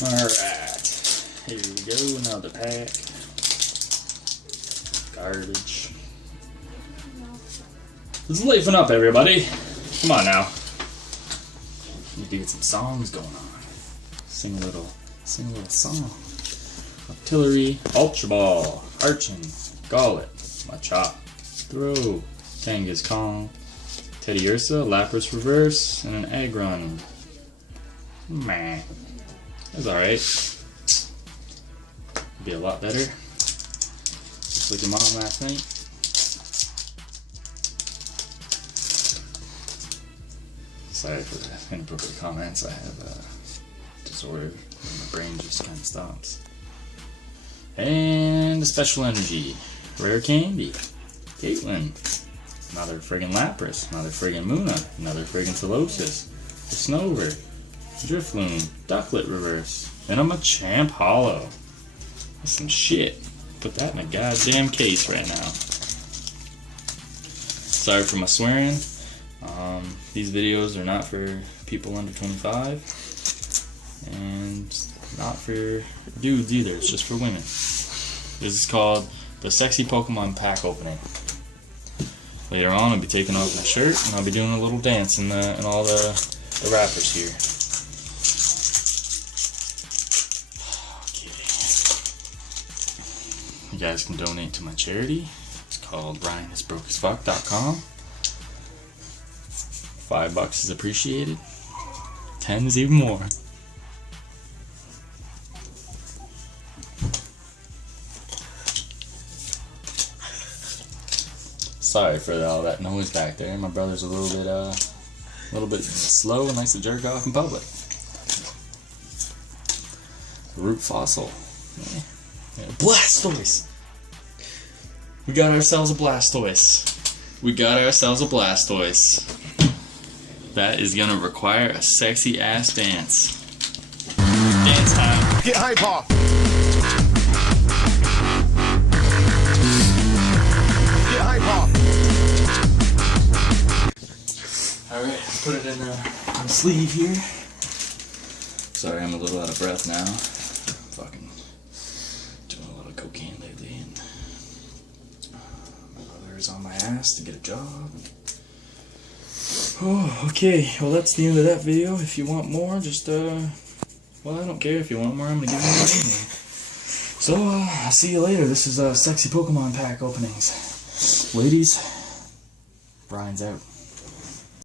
Alright, here we go, another pack. Garbage. Let's liven up, everybody. Come on now. Need to get some songs going on. Sing a little song. Artillery, Ultra Ball, Arching, Gauntlet, Machop, Throw, Kanga's Kong, Teddy Ursa, Lapras Reverse, and an Egg Run. Meh. That's alright. Be a lot better. Just like your mom last night. Sorry for the inappropriate comments. I have a disorder. My brain just kind of stops. And a Special Energy. Rare Candy. Caitlyn. Another friggin' Lapras. Another friggin' Muna. Another friggin' Solosis. A Snover. Drifloon. Ducklet Reverse. And a Machamp Hollow. That's some shit. Put that in a goddamn case right now. Sorry for my swearing. These videos are not for people under 25. And not for dudes either. It's just for women. This is called the Sexy Pokemon Pack Opening. Later on, I'll be taking off my shirt and I'll be doing a little dance in all the wrappers here. Okay. You guys can donate to my charity. It's called RyanIsBrokeAsFuck.com. $5 is appreciated. 10 is even more. Sorry for all that noise back there. My brother's a little bit slow and likes to jerk off in public. Root Fossil. Yeah. Blastoise! We got ourselves a Blastoise. That is gonna require a sexy ass dance. Dance time. Get hyper! Get hyper! Alright, put it in the sleeve here. Sorry, I'm a little out of breath now. Fucking doing a lot of cocaine lately, and my brother is on my ass to get a job. Oh, okay. Well, that's the end of that video. If you want more, just well, I don't care if you want more. I'm gonna give you more. So, I'll see you later. This is Sexy Pokemon Pack openings. Ladies, Brian's out.